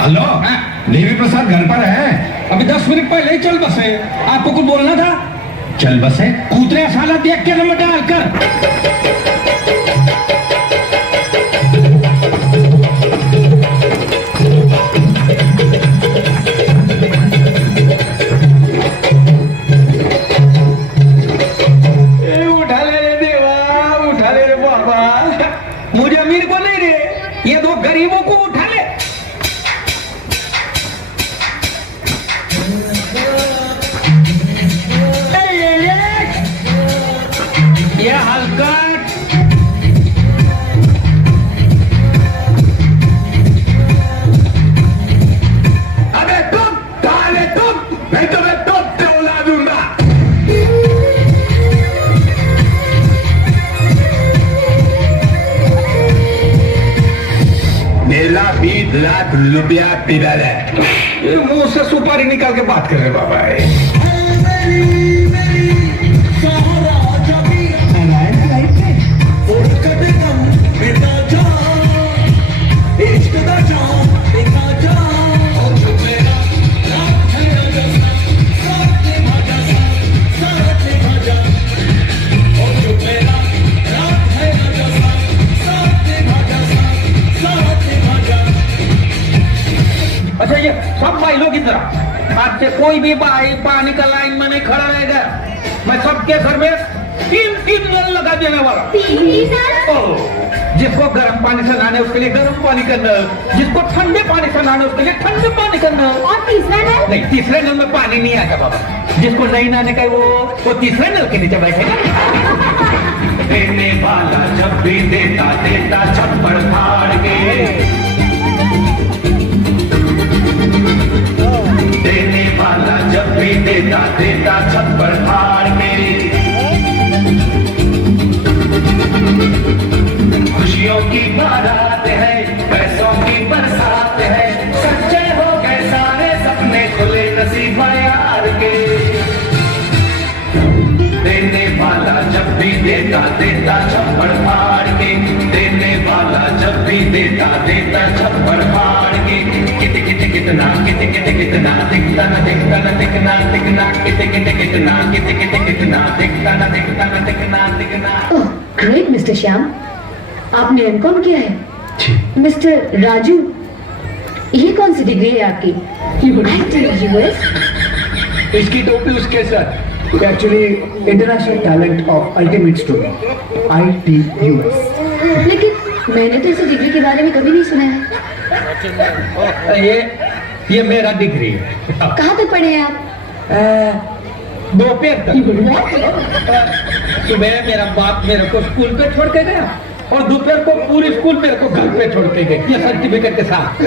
Hello, Devi Prasad घर पर है? अभी 10 मिनट पहले ही चल बसे। आपको कुछ बोलना था? चल बसे कूतरे साला देख के नंबर डाल कर। उठा ले रे देवा, उठा ले रे बाबा। मुझे अमीर को नहीं रे, ये दो गरीबों को उठा ले। ये हलकट अबे तुम ताले तुम, नहीं तो मैं तोपते उड़ा दूंगा। मेरा 20 लाख रुपया पिघल है। ये मुंह से सुपारी निकाल के बात कर रहे बाबा। अच्छा ये सब भाई लोग इधर आज से कोई भी भाई पानी का लाइन में नहीं खड़ा रहेगा। मैं सबके घर में 3 नल लगा देने वाला। जिसको गर्म पानी से नहाने उसके लिए गर्म पानी का नल, जिसको ठंडे पानी से नहाने उसके लिए ठंडे पानी का नल। और तीसरा नल? नहीं, तीसरे नल में पानी नहीं आता बाबा। जिसको नहीं नहाने का वो तीसरे नल के नीचे बैठेगा। देने वाला जब भी देता देता छप्पड़ फाड़ के, देने वाला जब भी देता देता छप्पड़ फाड़ के। खुशियों की बारात है, पैसों की बरसात है, सच्चे हो गए सारे सपने खुले नसीब यार के। देने वाला जब भी देता देता छप्पड़ फाड़ के, देने वाला जब भी देता देता छप्पड़ फाड़ के। कितना दिखता न दिखना दिखना, कितना दिखना। ओह ग्रेट मिस्टर श्याम, आपने एमकॉम किया है। मिस्टर राजू, ये कौन सी डिग्री है आपकी? यूएस? इसकी टोपी उसके साथ actually international talent of ultimate story ITUS। लेकिन मैंने तो इस डिग्री के बारे में कभी नहीं सुना है। ये मेरा डिग्री है। कहाँ तक पढ़े हैं आप? दोपहर तक। सुबह मेरा बाप मेरे को स्कूल पे छोड़ के गया और दोपहर को पूरी स्कूल मेरे को घर पे छोड़ के गए, ये सर्टिफिकेट के साथ।